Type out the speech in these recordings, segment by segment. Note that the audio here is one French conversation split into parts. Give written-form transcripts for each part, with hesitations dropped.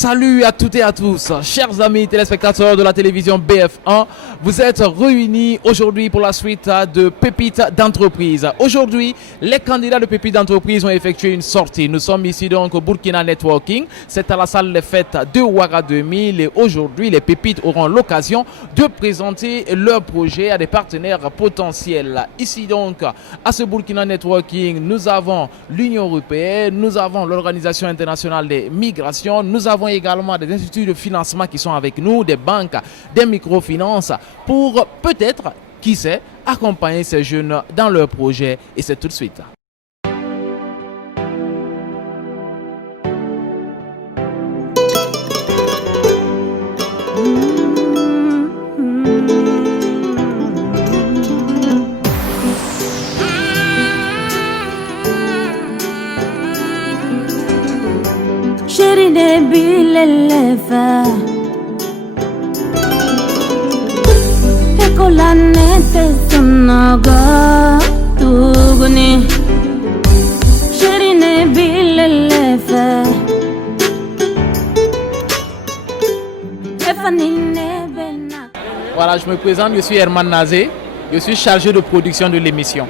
Salut à toutes et à tous, chers amis téléspectateurs de la télévision BF1. Vous êtes réunis aujourd'hui pour la suite de Pépites d'entreprise. Aujourd'hui, les candidats de Pépites d'entreprise ont effectué une sortie. Nous sommes ici donc au Burkina Networking. C'est à la salle des fêtes de Ouaga 2000 et aujourd'hui, les Pépites auront l'occasion de présenter leur projet à des partenaires potentiels. Ici donc, à ce Burkina Networking, nous avons l'Union européenne, nous avons l'Organisation internationale des migrations, nous avons également des instituts de financement qui sont avec nous, des banques, des microfinances, pour peut-être, qui sait, accompagner ces jeunes dans leur projet. Et c'est tout de suite. Chérie de bilelefa Ecolanete sonaga tuguni Chérie de bilelefa Voilà, je me présente, je suis Herman Nazé, je suis chargé de production de l'émission.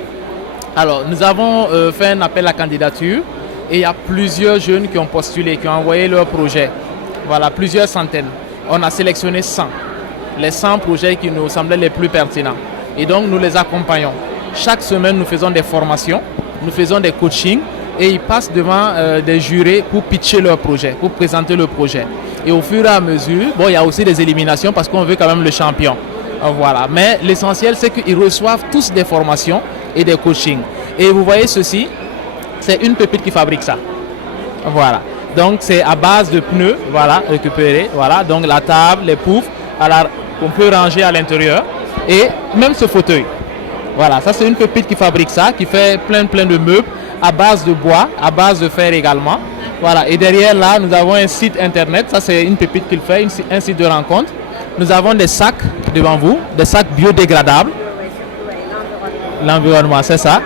Alors, nous avons fait un appel à candidature. Et il y a plusieurs jeunes qui ont postulé, qui ont envoyé leur projet. Voilà, plusieurs centaines. On a sélectionné 100. Les 100 projets qui nous semblaient les plus pertinents. Et donc, nous les accompagnons. Chaque semaine, nous faisons des formations, nous faisons des coachings et ils passent devant des jurés pour pitcher leur projet, pour présenter le projet. Et au fur et à mesure, bon, il y a aussi des éliminations parce qu'on veut quand même le champion. Voilà. Mais l'essentiel, c'est qu'ils reçoivent tous des formations et des coachings. Et vous voyez ceci. C'est une pépite qui fabrique ça. Voilà. Donc c'est à base de pneus, voilà, récupérés. Voilà. Donc la table, les poufs, qu'on peut ranger à l'intérieur. Et même ce fauteuil. Voilà. Ça c'est une pépite qui fabrique ça, qui fait plein de meubles à base de bois, à base de fer également. Voilà. Et derrière là, nous avons un site internet. Ça c'est une pépite qu'il fait, un site de rencontre. Nous avons des sacs devant vous, des sacs biodégradables. L'environnement, c'est ça.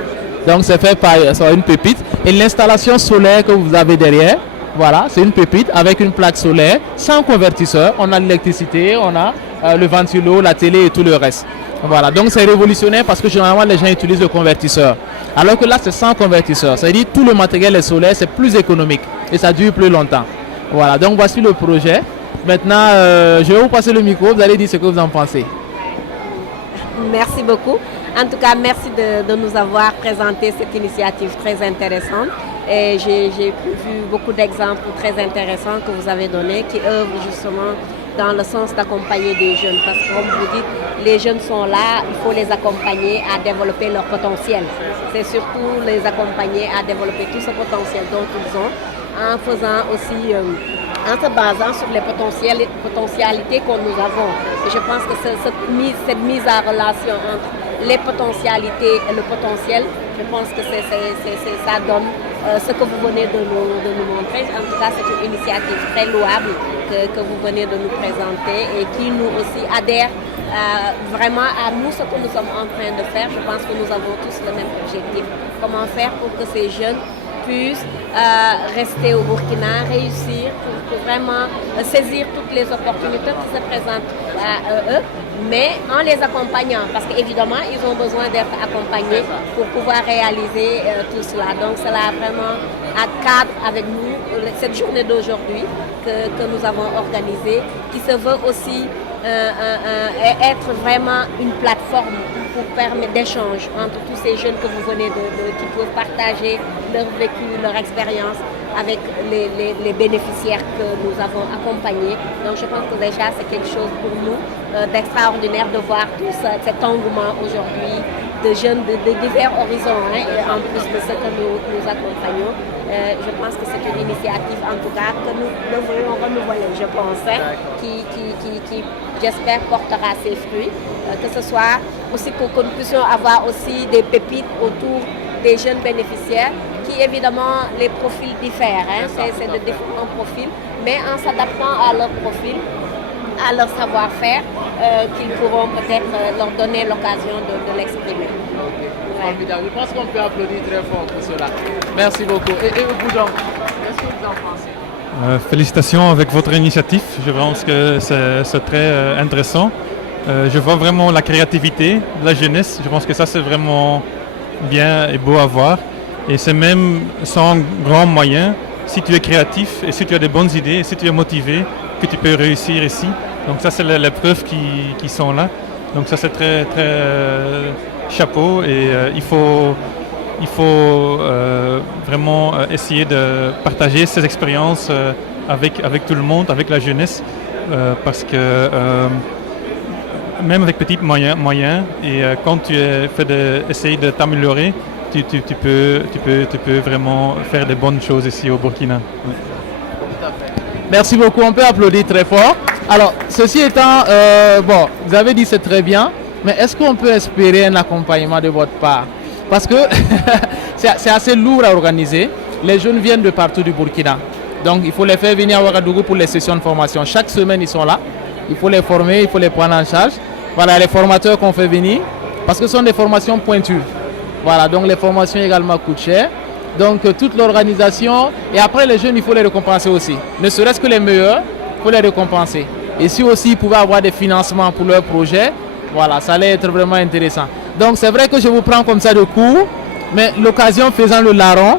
Donc c'est fait par une pépite. Et l'installation solaire que vous avez derrière, voilà, c'est une pépite avec une plaque solaire sans convertisseur. On a l'électricité, on a le ventilo, la télé et tout le reste. Voilà, donc c'est révolutionnaire parce que généralement les gens utilisent le convertisseur. Alors que là c'est sans convertisseur. C'est-à-dire tout le matériel est solaire, c'est plus économique et ça dure plus longtemps. Voilà, donc voici le projet. Maintenant, je vais vous passer le micro, vous allez dire ce que vous en pensez. Merci beaucoup. En tout cas, merci de nous avoir présenté cette initiative très intéressante. Et j'ai vu beaucoup d'exemples très intéressants que vous avez donnés qui œuvrent justement dans le sens d'accompagner des jeunes. Parce que comme vous dites, les jeunes sont là, il faut les accompagner à développer leur potentiel. C'est surtout les accompagner à développer tout ce potentiel dont ils ont en faisant aussi... en se basant sur les potentialités que nous avons. Et je pense que cette mise en relation entre les potentialités et le potentiel, je pense que ça donne ce que vous venez de nous montrer. En tout cas, c'est une initiative très louable que vous venez de nous présenter et qui nous aussi adhère vraiment à nous, ce que nous sommes en train de faire. Je pense que nous avons tous le même objectif. Comment faire pour que ces jeunes puissent rester au Burkina, réussir, pour vraiment saisir toutes les opportunités qui se présentent à eux, mais en les accompagnant, parce qu'évidemment, ils ont besoin d'être accompagnés pour pouvoir réaliser tout cela. Donc, cela vraiment à cadre avec nous, cette journée d'aujourd'hui que nous avons organisée, qui se veut aussi être vraiment une plateforme pour permettre d'échange entre tous ces jeunes que vous venez qui peuvent partager leur vécu, leur expérience avec les bénéficiaires que nous avons accompagnés. Donc je pense que déjà c'est quelque chose pour nous d'extraordinaire de voir tout cet engouement aujourd'hui de jeunes de divers horizons, hein, et en plus de ce que nous accompagnons. Je pense que c'est une initiative en tout cas que nous devrions renouveler, je pense, hein, qui j'espère portera ses fruits, que ce soit aussi que nous puissions avoir aussi des pépites autour des jeunes bénéficiaires qui évidemment les profils diffèrent, hein, c'est de différents profils, mais en s'adaptant à leur profil, à leur savoir-faire, qu'ils pourront peut-être leur donner l'occasion de l'exprimer. Ouais. Je pense qu'on peut applaudir très fort pour cela. Merci beaucoup. Et vous donc, qu'est-ce que vous en pensez? Félicitations avec votre initiative. Je pense que c'est très intéressant. Je vois vraiment la créativité de la jeunesse. Je pense que ça, c'est vraiment bien et beau à voir. Et c'est même sans grands moyens, si tu es créatif et si tu as des bonnes idées et si tu es motivé, que tu peux réussir ici. Donc ça, c'est les preuves qui sont là. Donc ça, c'est très, très chapeau. Et il faut vraiment essayer de partager ces expériences avec tout le monde, avec la jeunesse, parce que même avec petits moyens et quand tu essayes de t'améliorer, tu peux vraiment faire des bonnes choses ici au Burkina. Oui. Merci beaucoup, on peut applaudir très fort. Alors, ceci étant, bon, vous avez dit c'est très bien, mais est-ce qu'on peut espérer un accompagnement de votre part? Parce que c'est assez lourd à organiser. Les jeunes viennent de partout du Burkina. Donc, il faut les faire venir à Ouagadougou pour les sessions de formation. Chaque semaine, ils sont là. Il faut les former, il faut les prendre en charge. Voilà, les formateurs qu'on fait venir, parce que ce sont des formations pointues. Voilà, donc les formations également coûtent cher. Donc, toute l'organisation. Et après, les jeunes, il faut les récompenser aussi. Ne serait-ce que les meilleurs, il faut les récompenser. Et si aussi ils pouvaient avoir des financements pour leurs projets, voilà, ça allait être vraiment intéressant. Donc c'est vrai que je vous prends comme ça de court, mais l'occasion faisant le larron,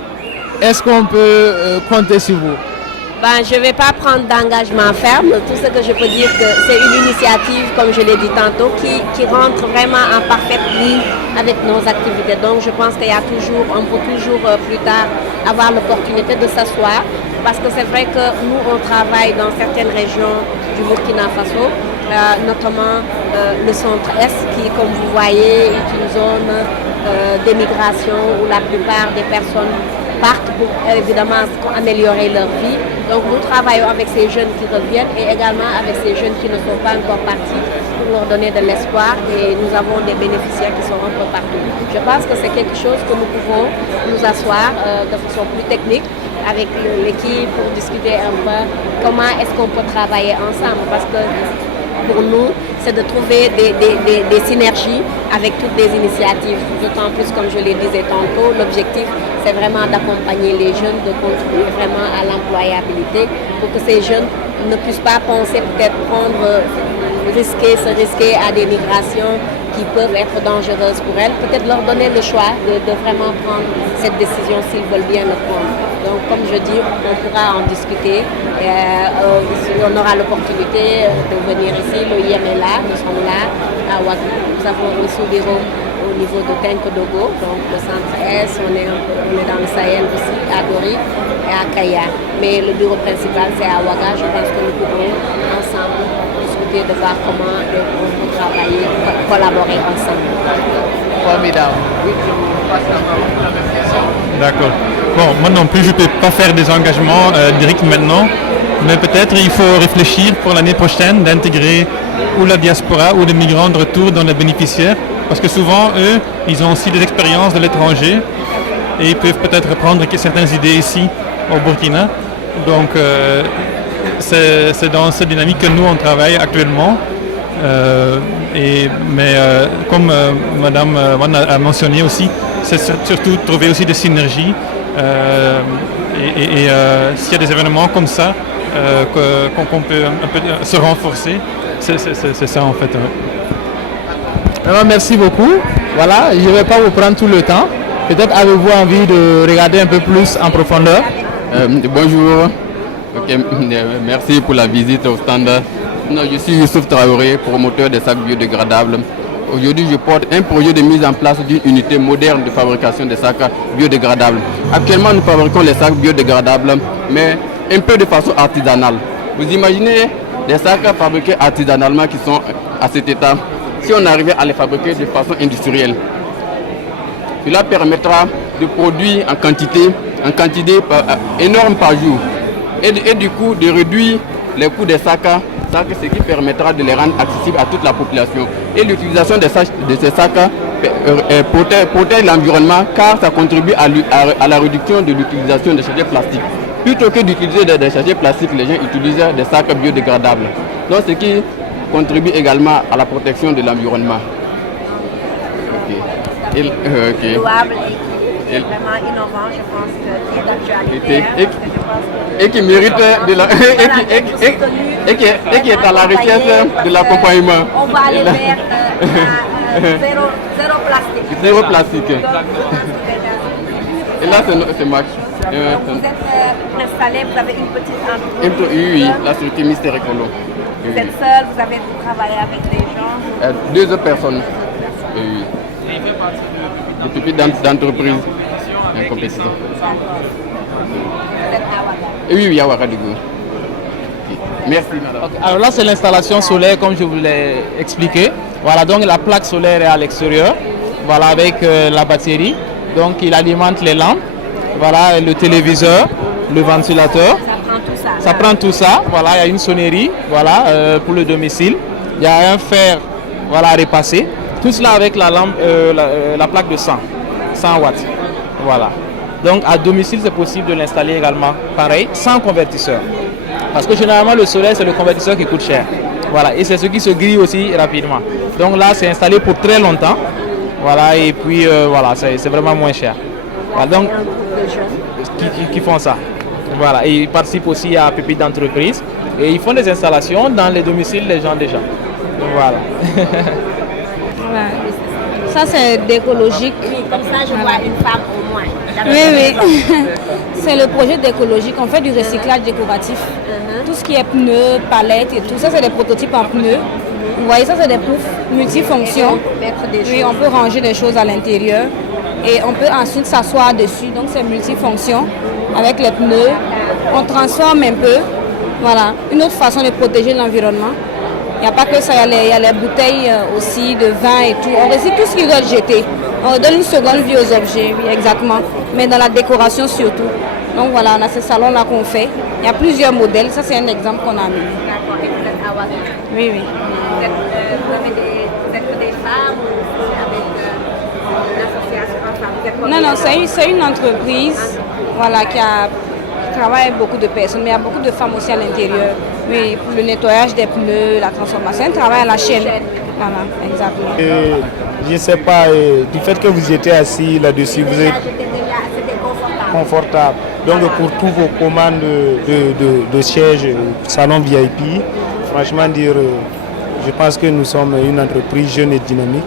est-ce qu'on peut compter sur vous? Je ne vais pas prendre d'engagement ferme. Tout ce que je peux dire, que c'est une initiative, comme je l'ai dit tantôt, qui rentre vraiment en parfaite ligne avec nos activités. Donc je pense qu'il y a toujours, on peut toujours plus tard avoir l'opportunité de s'asseoir, parce que c'est vrai que nous, on travaille dans certaines régions du Burkina Faso, notamment le centre-est, qui, comme vous voyez, est une zone d'émigration où la plupart des personnes partent pour évidemment améliorer leur vie. Donc nous travaillons avec ces jeunes qui reviennent et également avec ces jeunes qui ne sont pas encore partis pour leur donner de l'espoir, et nous avons des bénéficiaires qui sont un peu partout. Je pense que c'est quelque chose que nous pouvons nous asseoir de façon plus technique avec l'équipe pour discuter un peu comment est-ce qu'on peut travailler ensemble, parce que pour nous, c'est de trouver des synergies avec toutes les initiatives. D'autant plus, comme je le disais tantôt, l'objectif, c'est vraiment d'accompagner les jeunes, de contribuer vraiment à l'employabilité pour que ces jeunes ne puissent pas penser peut-être se risquer à des migrations qui peuvent être dangereuses pour elles. Peut-être leur donner le choix de vraiment prendre cette décision s'ils veulent bien le prendre. Donc, comme je dis, on pourra en discuter. On aura l'opportunité de venir ici. Le IM est là, nous sommes là à Ouagadougou. Nous avons aussi des bureau au niveau de Tenkodogo, donc le centre-est. On est dans le Sahel aussi, à Dori et à Kaya. Mais le bureau principal, c'est à Ouaga. Je pense que nous pourrons ensemble discuter de voir comment on peut travailler, collaborer ensemble. Formidable. Oui, je vous passe la parole pour la même question. D'accord. Bon, moi non plus, je ne peux pas faire des engagements directs maintenant, mais peut-être il faut réfléchir pour l'année prochaine d'intégrer ou la diaspora ou des migrants de retour dans les bénéficiaires, parce que souvent, eux, ils ont aussi des expériences de l'étranger et ils peuvent peut-être reprendre certaines idées ici au Burkina. Donc, c'est dans cette dynamique que nous, on travaille actuellement. Mais comme Madame Wan a mentionné aussi, c'est surtout trouver aussi des synergies. S'il y a des événements comme ça, qu'on peut un peu se renforcer, c'est ça en fait. Alors, merci beaucoup. Voilà, je ne vais pas vous prendre tout le temps. Peut-être avez-vous envie de regarder un peu plus en profondeur. Bonjour. Okay. Merci pour la visite au stand. Je suis Youssouf Traoré, promoteur des sacs biodégradables. Aujourd'hui, je porte un projet de mise en place d'une unité moderne de fabrication des sacs biodégradables. Actuellement, nous fabriquons les sacs biodégradables, mais un peu de façon artisanale. Vous imaginez des sacs fabriqués artisanalement qui sont à cet état, si on arrivait à les fabriquer de façon industrielle. Cela permettra de produire en quantité énorme par jour et du coup de réduire les coûts des sacs, ce qui permettra de les rendre accessibles à toute la population. Et l'utilisation de ces sacs protège l'environnement, car ça contribue à la réduction de l'utilisation des sachets plastiques. Plutôt que d'utiliser des sachets plastiques, les gens utilisent des sacs biodégradables. Donc ce qui contribue également à la protection de l'environnement. est vraiment innovant, je pense, qui est d'actualité. Et qui mérite de la, et qui est à la recherche de l'accompagnement. On va aller vers zéro plastique. Zéro plastique. Et là, c'est Max. Donc, vous êtes installé, vous avez une petite entreprise. Oui, la structure Mystère Écolo. Vous êtes seul, vous avez travaillé avec les gens. 2 autres personnes. Oui. Des pépites d'entreprise. En compétition. Vous êtes à Ouagadougou. Oui, à Ouagadougou. Merci, madame. Okay. Alors là, c'est l'installation solaire, comme je vous l'ai expliqué. Voilà, donc la plaque solaire est à l'extérieur. Voilà, avec la batterie. Donc, il alimente les lampes. Voilà, le téléviseur, le ventilateur. Ça prend tout ça. Ça prend tout ça. Voilà, il y a une sonnerie. Voilà, pour le domicile. Il y a un fer, voilà, à repasser. Tout cela avec la lampe, la plaque de 100 watts. Voilà. Donc, à domicile, c'est possible de l'installer également. Pareil, sans convertisseur. Parce que généralement, le solaire, c'est le convertisseur qui coûte cher. Voilà, et c'est ce qui se grille aussi rapidement. Donc là, c'est installé pour très longtemps. Voilà, et puis voilà, c'est vraiment moins cher. Voilà, donc, qui font ça. Voilà, et ils participent aussi à Pépites d'entreprise. Et ils font des installations dans les domiciles des gens déjà. Voilà. Ça, c'est d'écologique. Oui, comme ça, je vois une femme au moins. Oui. C'est le projet d'écologique. On fait du recyclage décoratif. Tout ce qui est pneus, palettes et tout ça, c'est des prototypes en pneus. Vous voyez, ça, c'est des poufs multifonctions. Oui, on peut ranger des choses à l'intérieur. Et on peut ensuite s'asseoir dessus. Donc, c'est multifonction avec les pneus. On transforme un peu. Voilà. Une autre façon de protéger l'environnement. Il n'y a pas que ça, il y a les bouteilles aussi de vin et tout. On recycle tout ce qui doit être jeté. On donne une seconde vie aux objets, oui, exactement. Mais dans la décoration surtout. Donc voilà, on a ce salon-là qu'on fait. Il y a plusieurs modèles. Ça, c'est un exemple qu'on a mis. D'accord. Et vous êtes à Ouagadougou. Oui, oui. Vous êtes que des femmes ou avec l'association enfin, Non, c'est une entreprise voilà, qui travaille avec beaucoup de personnes, mais il y a beaucoup de femmes aussi à l'intérieur. Oui, pour le nettoyage des pneus, la transformation, un travail à la chaîne. Voilà, exactement. Je ne sais pas, du fait que vous étiez assis là-dessus, vous êtes confortable. Donc pour tous vos commandes de sièges, salon VIP, franchement dire, je pense que nous sommes une entreprise jeune et dynamique.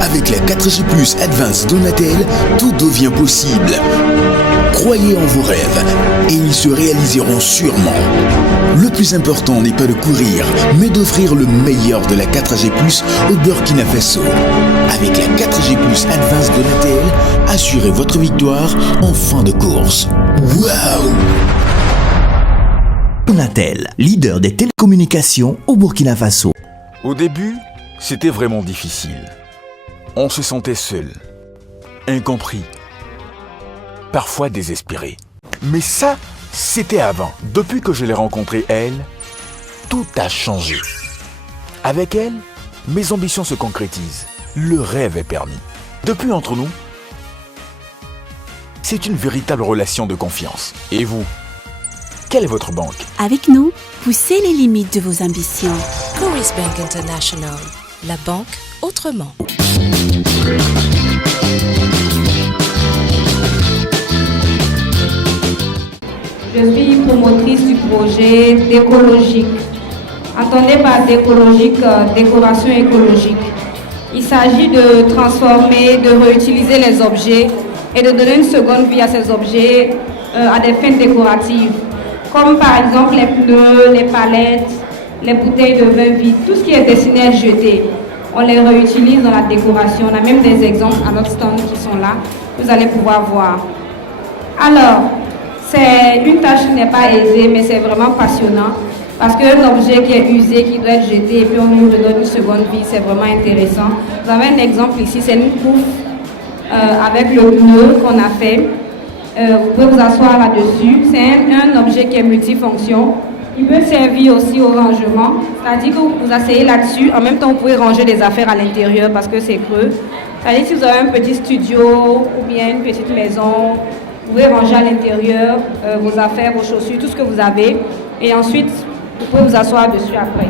Avec la 4G+ Advanced Donatel, tout devient possible. Croyez en vos rêves et ils se réaliseront sûrement. Le plus important n'est pas de courir, mais d'offrir le meilleur de la 4G+ au Burkina Faso. Avec la 4G+ Advanced Donatel, assurez votre victoire en fin de course. Waouh! Donatel, leader des télécommunications au Burkina Faso. Au début, c'était vraiment difficile. On se sentait seul, incompris, parfois désespéré. Mais ça, c'était avant. Depuis que je l'ai rencontrée, elle, tout a changé. Avec elle, mes ambitions se concrétisent. Le rêve est permis. Depuis entre nous, c'est une véritable relation de confiance. Et vous, quelle est votre banque? Avec nous, poussez les limites de vos ambitions. Coris Bank International, la banque autrement. Je suis promotrice du projet d'écologique. Entendez par d'écologique, décoration écologique. Il s'agit de transformer, de réutiliser les objets et de donner une seconde vie à ces objets à des fins décoratives. Comme par exemple les pneus, les palettes, les bouteilles de vin vide, tout ce qui est destiné à être jeté. On les réutilise dans la décoration. On a même des exemples à notre stand qui sont là. Vous allez pouvoir voir. Alors, c'est une tâche qui n'est pas aisée, mais c'est vraiment passionnant. Parce qu'un objet qui est usé, qui doit être jeté, et puis on lui redonne une seconde vie, c'est vraiment intéressant. Vous avez un exemple ici, c'est une pouffe avec le pneu qu'on a fait. Vous pouvez vous asseoir là-dessus. C'est un objet qui est multifonction. Il peut servir aussi au rangement, c'est-à-dire que vous asseyez là-dessus, en même temps vous pouvez ranger des affaires à l'intérieur parce que c'est creux. C'est-à-dire si vous avez un petit studio ou bien une petite maison, vous pouvez ranger à l'intérieur vos affaires, vos chaussures, tout ce que vous avez. Et ensuite, vous pouvez vous asseoir dessus après.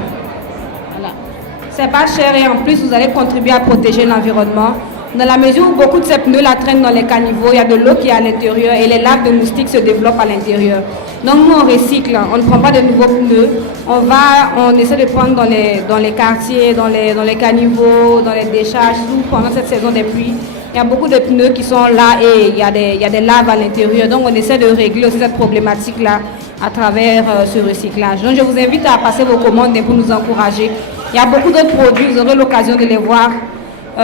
Voilà. C'est pas cher et en plus, vous allez contribuer à protéger l'environnement. Dans la mesure où beaucoup de ces pneus la traînent dans les caniveaux, il y a de l'eau qui est à l'intérieur et les larves de moustiques se développent à l'intérieur. Donc nous, on recycle, on ne prend pas de nouveaux pneus. On essaie de prendre dans les quartiers, dans les caniveaux, dans les décharges, pendant cette saison des pluies. Il y a beaucoup de pneus qui sont là et il y a des larves à l'intérieur. Donc on essaie de régler aussi cette problématique-là à travers ce recyclage. Donc je vous invite à passer vos commandes pour nous encourager. Il y a beaucoup d'autres produits, vous aurez l'occasion de les voir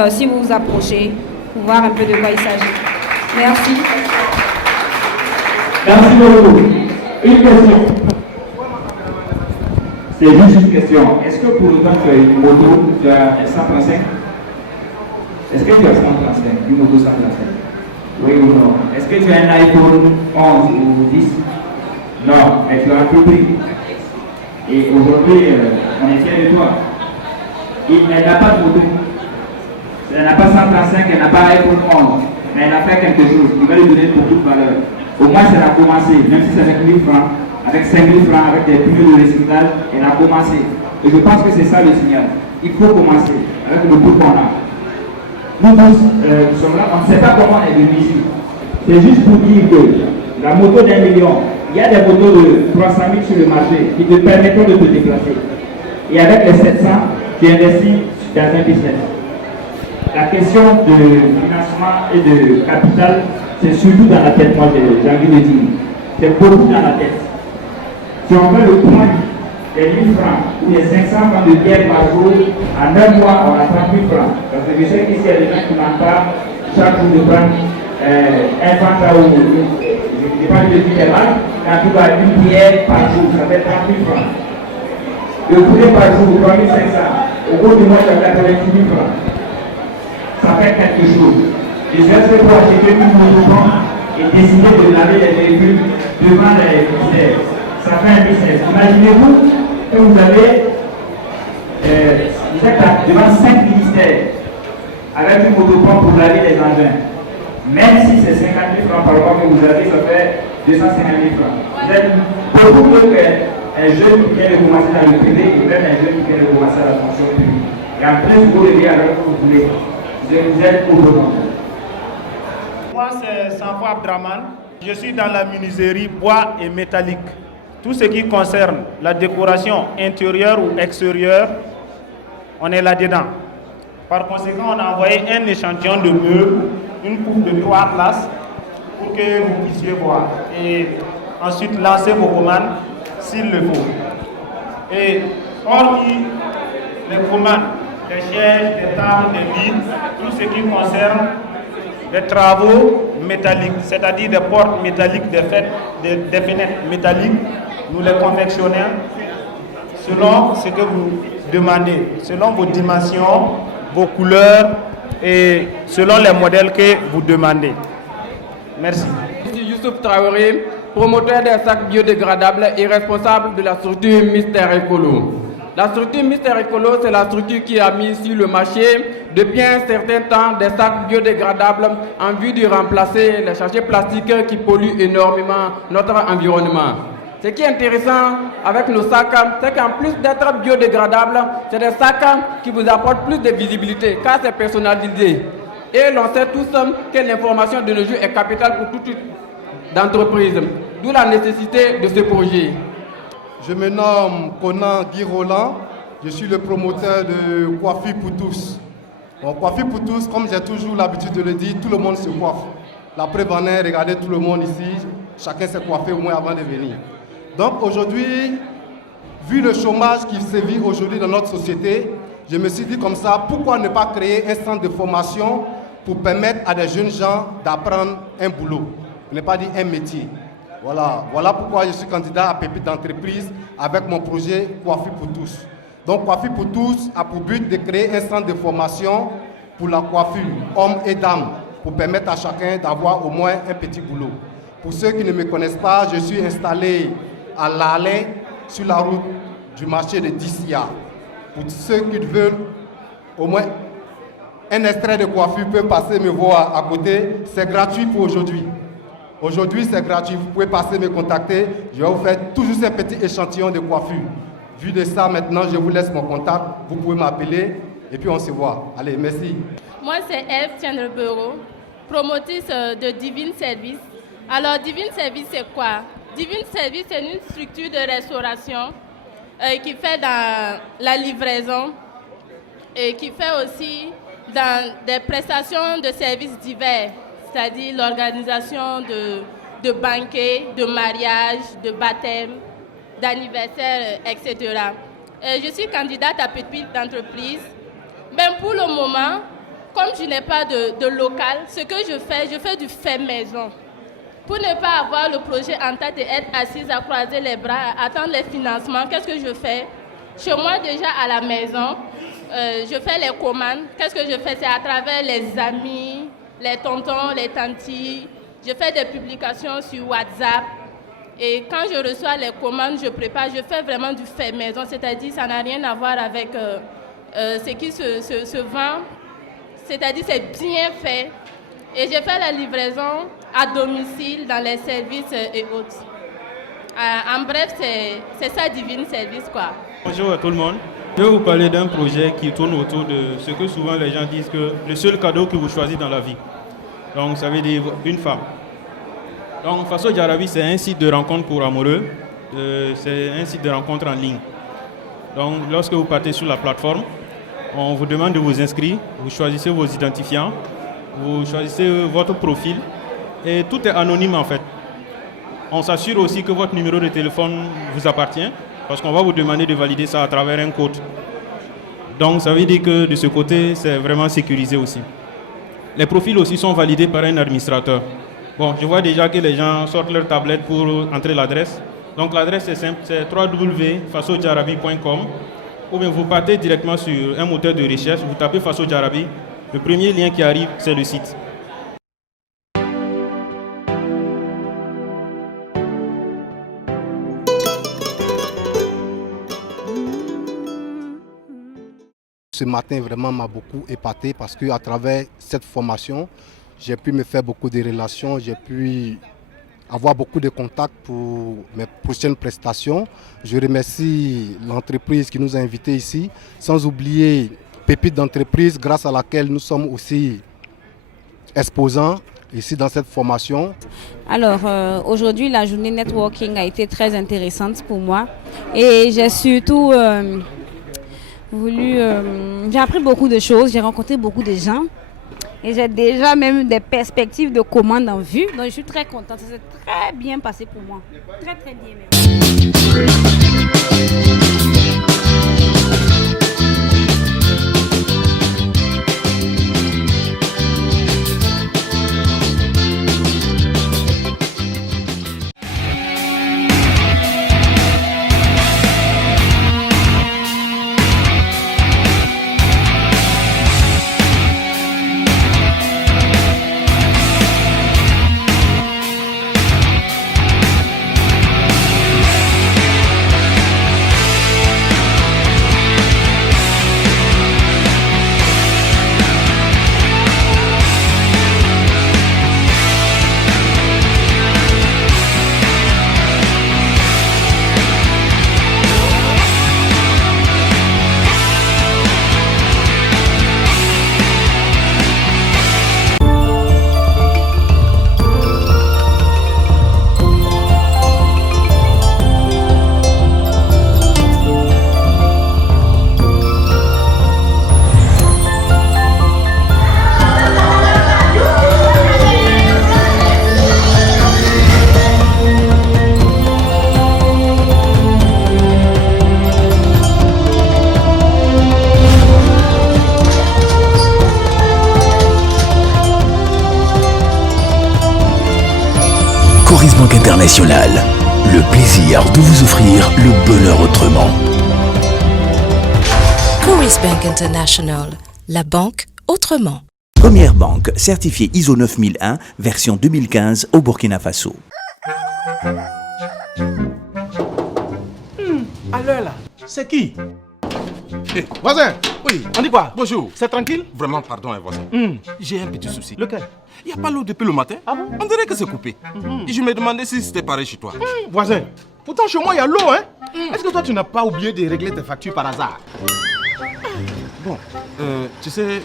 si vous vous approchez, pour voir un peu de quoi il s'agit. Merci. Merci beaucoup. Une question. C'est juste une question. Est-ce que pour autant tu as une moto, tu as un 135? Est-ce que tu as 135, une moto 135? Oui ou non? Est-ce que tu as un iPhone 11 ou 10? Non, mais tu as un peu pris. Et aujourd'hui, on est fiers de toi. Elle n'a pas de moto. Elle n'a pas 135, elle n'a pas iPhone 11. Mais elle a fait quelque chose. Il va lui donner beaucoup de valeur. Au moins, elle a commencé, même si c'est avec 1000 francs, avec 5000 francs, avec des pneus de recyclage, elle a commencé. Et je pense que c'est ça le signal. Il faut commencer avec le bout qu'on a. Nous tous, nous sommes là, on ne sait pas comment on est venu ici. C'est juste pour dire que la moto d'1 million, il y a des motos de 300 000 sur le marché qui te permettront de te déplacer. Et avec les 700, tu investis dans un business. La question de financement et de capital, c'est surtout dans la tête, moi j'ai envie de dire. C'est beaucoup dans la tête. Si on fait le point des 1000 francs ou des 500 francs de bière par jour, en 9 mois, on a 30 000 francs. Parce que je sais qu'ici, il y a des gens qui n'ont pas chaque jour de prendre un fanta ou je ne sais pas de dire mal, mais en tout cas une bière par jour, ça fait 30 000 francs. Le poulet par jour, 3 500. Au bout du mois, ça fait 86 000 francs. Ça fait quelque chose. Et je vais pour acheter une moto et décider de laver les véhicules devant les ministères. Ça fait un business. Imaginez-vous que vous êtes devant 5 ministères avec une motopompe pour laver les engins. Même si c'est 50 000 francs par mois que vous avez, ça fait 250 000 francs. Vous êtes beaucoup mieux qu'un jeune qui vient de commencer dans le privé et même un jeune qui vient de commencer à la fonction publique. Et en plus, vous levez avec ce que vous voulez. Vous êtes au monde. Moi, c'est Sanfo Abdraman. Je suis dans la menuiserie bois et métallique. Tout ce qui concerne la décoration intérieure ou extérieure, on est là-dedans. Par conséquent, on a envoyé un échantillon de meubles, une coupe de 3 places, pour que vous puissiez voir. Et ensuite, lancer vos commandes s'il le faut. Et hormis les commandes, des chaises, des tables, des lits, tout ce qui concerne les travaux métalliques, c'est-à-dire des portes métalliques, des fenêtres métalliques, nous les confectionnons selon ce que vous demandez, selon vos dimensions, vos couleurs et selon les modèles que vous demandez. Merci. Je suis Youssouf Traoré, promoteur des sacs biodégradables et responsable de la structure Mister Écolo. La structure Mister Écolo, c'est la structure qui a mis sur le marché depuis un certain temps des sacs biodégradables en vue de remplacer les sachets plastiques qui polluent énormément notre environnement. Ce qui est intéressant avec nos sacs, c'est qu'en plus d'être biodégradables, c'est des sacs qui vous apportent plus de visibilité car c'est personnalisé. Et l'on sait tous que l'information de nos jours est capitale pour toute entreprise, d'où la nécessité de ce projet. Je me nomme Conan Guy Roland, je suis le promoteur de Coiffure pour tous. Bon, Coiffure pour tous, comme j'ai toujours l'habitude de le dire, tout le monde se coiffe. La preuve en est, regardez tout le monde ici, chacun s'est coiffé au moins avant de venir. Donc aujourd'hui, vu le chômage qui sévit aujourd'hui dans notre société, je me suis dit comme ça, pourquoi ne pas créer un centre de formation pour permettre à des jeunes gens d'apprendre un boulot, je n'ai pas dit un métier. Voilà pourquoi je suis candidat à Pépite d'entreprise avec mon projet Coiffure pour tous. Donc Coiffure pour tous a pour but de créer un centre de formation pour la coiffure, hommes et dames, pour permettre à chacun d'avoir au moins un petit boulot. Pour ceux qui ne me connaissent pas, je suis installé à Lalais, sur la route du marché de Dissia. Pour ceux qui veulent au moins un extrait de coiffure peut passer me voir à côté, c'est gratuit pour aujourd'hui. Aujourd'hui, c'est gratuit. Vous pouvez passer me contacter. Je vais vous faire toujours un petit échantillon de coiffure. Vu de ça, maintenant, je vous laisse mon contact. Vous pouvez m'appeler et puis on se voit. Allez, merci. Moi, c'est Eve Tiendrebureau, promotrice de Divine Service. Alors, Divine Service, c'est quoi? Divine Service, c'est une structure de restauration qui fait dans la livraison et qui fait aussi dans des prestations de services divers, c'est-à-dire l'organisation de banquets, de mariages, de baptêmes, d'anniversaires, etc. Je suis candidate à petite entreprise. Même pour le moment, comme je n'ai pas de local, ce que je fais du fait maison. Pour ne pas avoir le projet en tête et être assise à croiser les bras, à attendre les financements, qu'est-ce que je fais? Chez moi, déjà à la maison, je fais les commandes. Qu'est-ce que je fais? C'est à travers les amis, les tontons, les tantis. Je fais des publications sur WhatsApp. Et quand je reçois les commandes, je prépare. Je fais vraiment du fait maison, c'est-à-dire ça n'a rien à voir avec ce qui se vend. C'est-à-dire c'est bien fait. Et je fais la livraison à domicile, dans les services et autres. En bref, c'est ça, Divine Service, quoi. Bonjour à tout le monde. Je vais vous parler d'un projet qui tourne autour de ce que souvent les gens disent que le seul cadeau que vous choisissez dans la vie. Donc, ça veut dire une femme. Donc, Faso Jarabi, c'est un site de rencontre pour amoureux. C'est un site de rencontre en ligne. Donc, lorsque vous partez sur la plateforme, on vous demande de vous inscrire. Vous choisissez vos identifiants. Vous choisissez votre profil. Et tout est anonyme, en fait. On s'assure aussi que votre numéro de téléphone vous appartient, parce qu'on va vous demander de valider ça à travers un code. Donc, ça veut dire que de ce côté, c'est vraiment sécurisé aussi. Les profils aussi sont validés par un administrateur. Bon, je vois déjà que les gens sortent leur tablette pour entrer l'adresse. Donc, l'adresse est simple, c'est www.fasojarabi.com. Ou bien vous partez directement sur un moteur de recherche, vous tapez Faso Jarabi. Le premier lien qui arrive, c'est le site. Ce matin vraiment m'a beaucoup épaté parce qu'à travers cette formation, j'ai pu me faire beaucoup de relations, j'ai pu avoir beaucoup de contacts pour mes prochaines prestations. Je remercie l'entreprise qui nous a invités ici, sans oublier Pépite d'entreprise grâce à laquelle nous sommes aussi exposants ici dans cette formation. Alors aujourd'hui la journée networking a été très intéressante pour moi et j'ai surtout j'ai appris beaucoup de choses, j'ai rencontré beaucoup de gens et j'ai déjà même des perspectives de commandes en vue. Donc je suis très contente, ça s'est très bien passé pour moi. Très très bien même. Banque Internationale, le plaisir de vous offrir le bonheur autrement. Coris Bank International, la banque autrement. Première banque certifiée ISO 9001, version 2015 au Burkina Faso. Alors là, c'est qui? Voisin, où Oui, on dit quoi? Bonjour. C'est tranquille? Vraiment, pardon, voisin. J'ai un petit souci. Lequel? Il n'y a pas l'eau depuis le matin. Ah bon? On dirait que c'est coupé. Et je me demandais si c'était pareil chez toi. Voisin, pourtant chez moi il y a l'eau, hein? Est-ce que toi tu n'as pas oublié de régler tes factures par hasard? Bon, tu sais,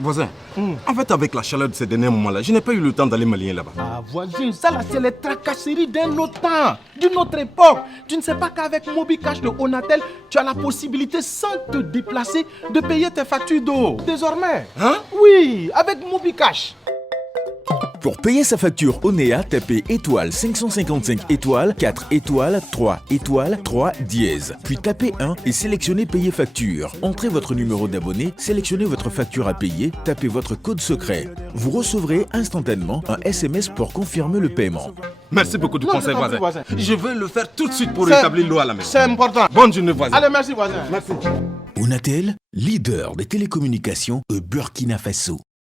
voisin, en fait avec la chaleur de ces derniers moments-là, je n'ai pas eu le temps d'aller m'aligner là-bas. Ah voisin, ça là c'est les tracasseries d'un autre temps, d'une autre époque. Tu ne sais pas qu'avec MobiCash de Onatel, tu as la possibilité sans te déplacer de payer tes factures d'eau. Désormais. Hein? Oui, avec MobiCash. Pour payer sa facture Onea, tapez étoile 555 étoile 4 étoile 3 étoile 3 dièse. Puis tapez 1 et sélectionnez payer facture. Entrez votre numéro d'abonné, sélectionnez votre facture à payer, tapez votre code secret. Vous recevrez instantanément un SMS pour confirmer le paiement. Merci beaucoup du conseil, voisin. Je vais le faire tout de suite pour C'est- rétablir l'eau à la maison. C'est important. Bonne journée, voisin. Allez, merci voisin. Merci. Onatel, leader des télécommunications au Burkina Faso.